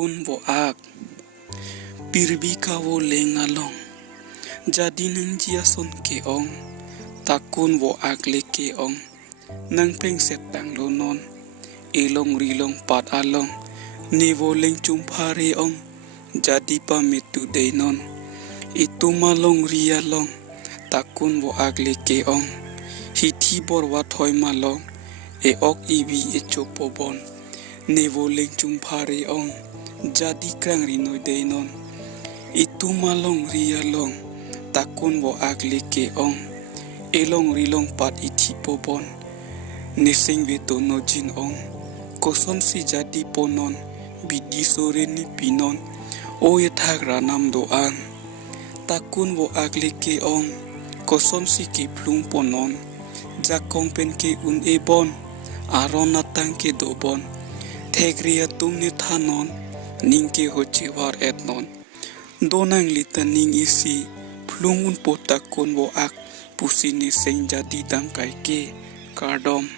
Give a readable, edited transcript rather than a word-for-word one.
Takunvo-ak Pirbi kawo lengalong Jadi nang jiason keong Takun wo-ak le keong Nang peng setang lonon Elongri longpat along Nevo leng jumpare ong Jadi pamit tu denon Itu malong rialong Takun wo-ak le keong Hiti bor wathoy malong E ok ibi e chopobon Nevo leng jumpare ong Jadi krang rinoy denon Itu malong rialong Takun wo-ak le keong Elongri longpat iti pobon Neseng veto no jin ong Koson si jadi ponon Bidi sore ni pinon O ye thak ranam doan Takun wo-ak le keong Koson si ke plung ponon Jakong pen ke un ebon Aron natang ke dobon Thekria tum ni thanon Ning ke hoche war etnon Donang lita ning isi Plung un po takun wo-ak Pusi ni seng jadi dam kai ke Kardom